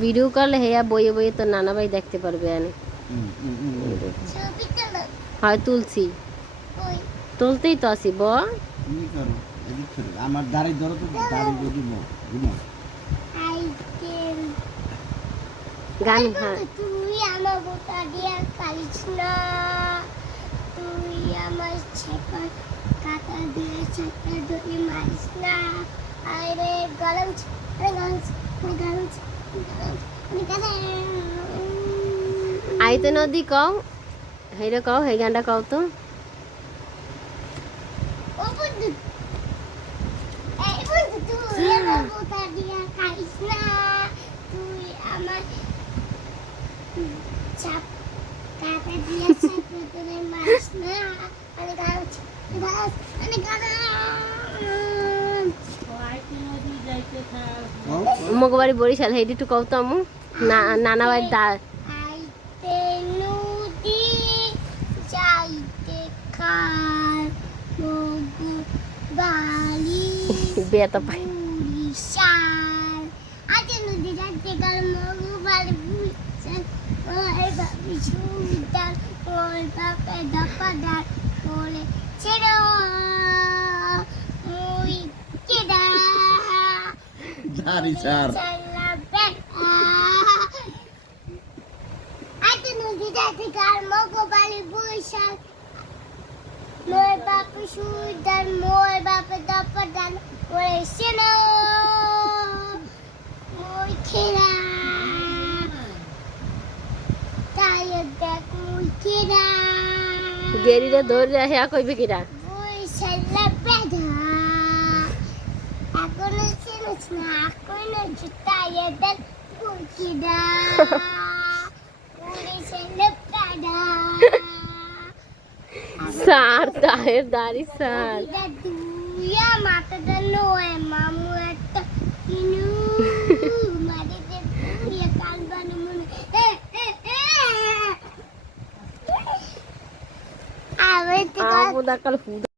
video করলে হেয়া বইয়ে বইয়ে তো নানা ভাই দেখতে পারবে আনে হয় তুলছি তুলতেই তো আসি আমার দাড়ি ধরো তো দাড়ি যদি গান হ্যাঁ তুই আমার বোতা দিয়ে কালিস না তুই আমার ছেপা কাটা দিয়ে ছাতা ধরে মারিস না আরে গরম আইতে নদী কও হেরে কও হে গানটা কও তো ও বন্ধু এই বন্ধু তুই আমার বোতা দিয়ে কালিস না তুই আমার চাপ কাটা দিয়ে ছাতা ধরে মারিস না আরে মগবাড়ি বরিশাল হেডি একটু কও তো আমু নানা ভাই দা আইতে নদী যাইতে খাল মগু বালি বেতা পাই বরিশাল আইতে নদী যাইতে খাল মগু বালি বরিশাল ওই বাবি সুদার ওই বাপে দাপাদার বলে ছেড়ো ওই কেডা দাড়ি স্যার আইতে নদী যাইতে খাল মগু বালি বরিশাল মোর বাপে সুদার মোর বাপে দাপাদার বলে ছেড়ো ওই খেলা তাই দেখ ওই খেলা গেরিরে ধরে হেয়া কইবে কিরা ওই ছেলে বেদা এখনো চিনিস না এখনো জুতাইয়ে দেখ ওই খেলা ওই ছেলে বেদা সার তাহের দাড়ি সার দুইয়া মাথাটা নয় মামু একটা কিনু মারিতে দুইয়া কাল বানো মনে আবে তো আবু দাকাল হুদা